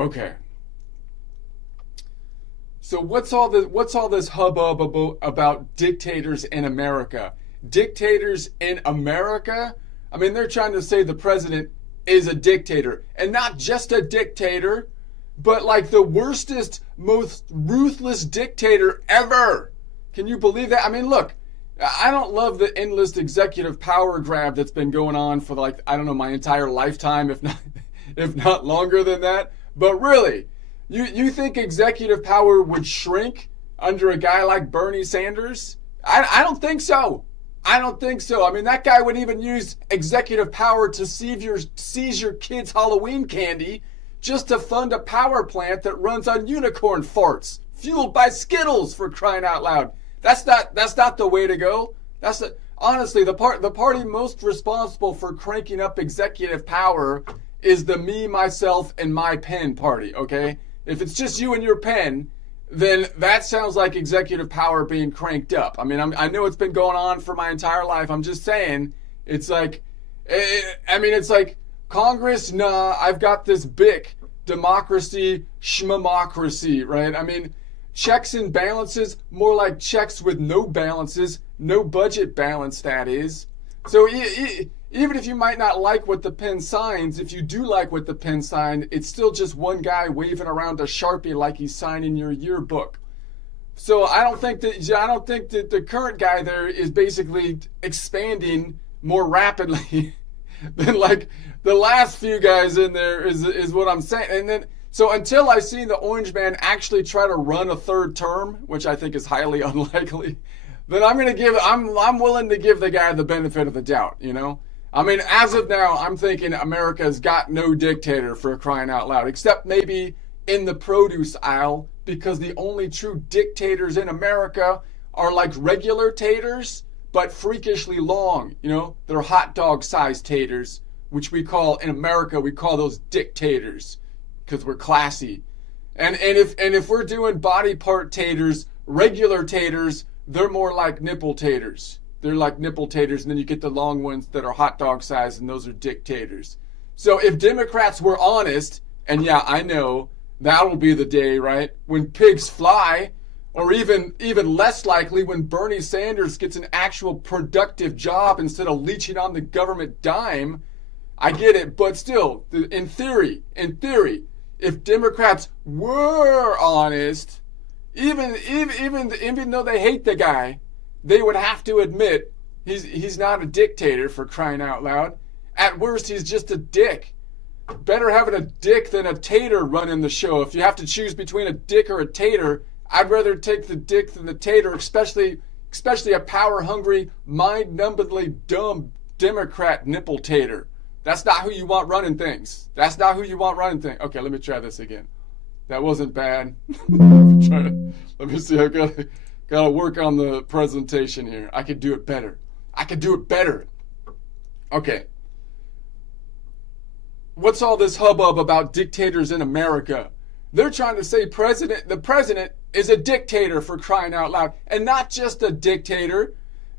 Okay. So what's all this hubbub about dictators in America? Dictators in America? I mean, they're trying to say the president is a dictator, and not just a dictator, but like the worstest, most ruthless dictator ever. Can you believe that? I mean, look, I don't love the endless executive power grab that's been going on for like, I don't know, my entire lifetime, if not if not longer than that. But really, you think executive power would shrink under a guy like Bernie Sanders? I don't think so. I don't think so. I mean, that guy would even use executive power to seize your kids' Halloween candy just to fund a power plant that runs on unicorn farts, fueled by Skittles, for crying out loud. That's not the way to go. Honestly, the party most responsible for cranking up executive power is the me, myself, and my pen party, okay? If it's just you and your pen, then that sounds like executive power being cranked up. I mean, I know it's been going on for my entire life. I'm just saying, it's like, it's like, Congress, nah, I've got this BIC, democracy, schmamocracy, right? I mean, checks and balances, more like checks with no balances, no budget balance, that is. So even if you might not like what the pen signs, if you do like what the pen signed, it's still just one guy waving around a Sharpie like he's signing your yearbook. So I don't think that the current guy there is basically expanding more rapidly than like the last few guys in there is what I'm saying. And then so until I see the Orange Man actually try to run a third term, which I think is highly unlikely, then I'm willing to give the guy the benefit of the doubt, you know? I mean, as of now, I'm thinking America's got no dictator, for crying out loud, except maybe in the produce aisle, because the only true dictators in America are like regular taters, but freakishly long, you know? They're hot dog sized taters, which we call, in America, we call those dictators, because we're classy. And if we're doing body part taters, regular taters, they're more like nipple taters. They're like nipple taters, and then you get the long ones that are hot dog sized, and those are dictators. So if Democrats were honest, and yeah, I know, that'll be the day, right? When pigs fly, or even less likely when Bernie Sanders gets an actual productive job instead of leeching on the government dime. I get it, but still, in theory, if Democrats were honest, even though they hate the guy, they would have to admit he's not a dictator, for crying out loud. At worst, he's just a dick. Better having a dick than a tater running the show. If you have to choose between a dick or a tater, I'd rather take the dick than the tater, especially a power-hungry, mind-numbingly dumb Democrat nipple tater. That's not who you want running things. Okay, let me try this again. That wasn't bad. Let me see. I've got to work on the presentation here. I could do it better. Okay. What's all this hubbub about dictators in America? They're trying to say the president is a dictator, for crying out loud. And not just a dictator,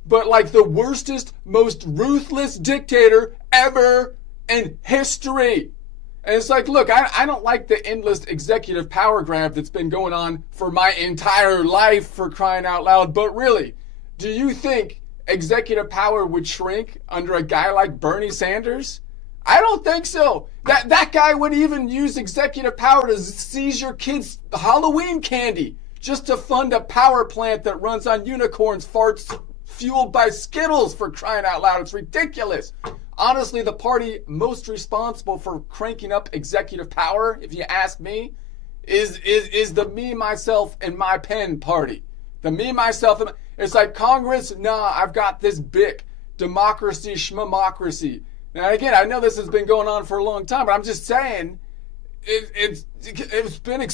but like the worstest, most ruthless dictator ever in history. And it's like, look, I don't like the endless executive power grab that's been going on for my entire life, for crying out loud. But really, do you think executive power would shrink under a guy like Bernie Sanders? I don't think so. That guy would even use executive power to seize your kids' Halloween candy just to fund a power plant that runs on unicorns' farts fueled by Skittles, for crying out loud. It's ridiculous. Honestly, the party most responsible for cranking up executive power, if you ask me, is the me, myself, and my pen party. The me, myself, and it's like, Congress, nah, I've got this BIC, democracy, schmamocracy. Now, again, I know this has been going on for a long time, but I'm just saying, it's been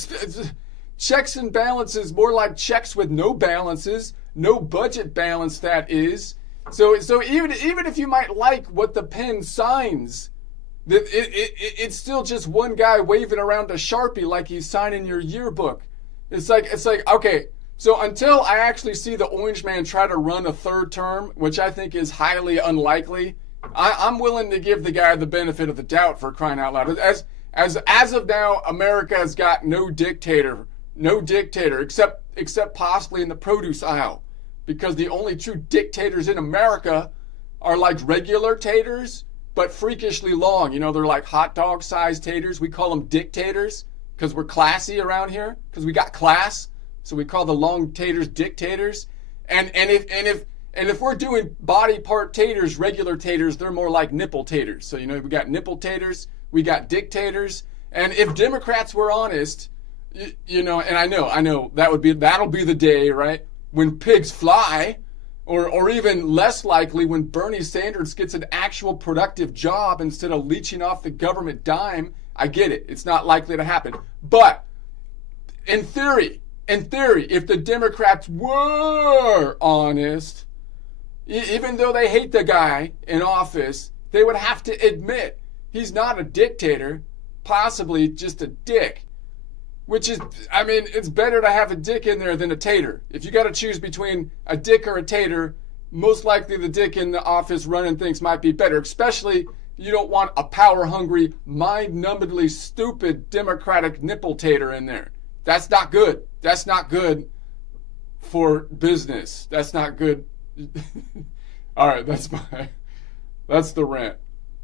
checks and balances, more like checks with no balances, no budget balance, that is. So even if you might like what the pen signs, it's still just one guy waving around a Sharpie like he's signing your yearbook. It's like, okay, so until I actually see the Orange Man try to run a third term, which I think is highly unlikely, I'm willing to give the guy the benefit of the doubt, for crying out loud. As of now, America has got no dictator, except possibly in the produce aisle, because the only true dictators in America are like regular taters, but freakishly long. You know, they're like hot dog sized taters. We call them dictators because we're classy around here, because we got class. So we call the long taters dictators. And if we're doing body part taters, regular taters, they're more like nipple taters. So, you know, we got nipple taters, we got dictators. And if Democrats were honest, you know, and I know that'll be the day, right, when pigs fly, or even less likely when Bernie Sanders gets an actual productive job instead of leeching off the government dime. I get it. It's not likely to happen. But in theory, if the Democrats were honest, even though they hate the guy in office, they would have to admit he's not a dictator, possibly just a dick. Which is, I mean, it's better to have a dick in there than a tater. If you got to choose between a dick or a tater, most likely the dick in the office running things might be better, especially you don't want a power-hungry, mind-numbingly stupid Democratic nipple tater in there. That's not good. That's not good for business. That's not good. All right, that's the rant.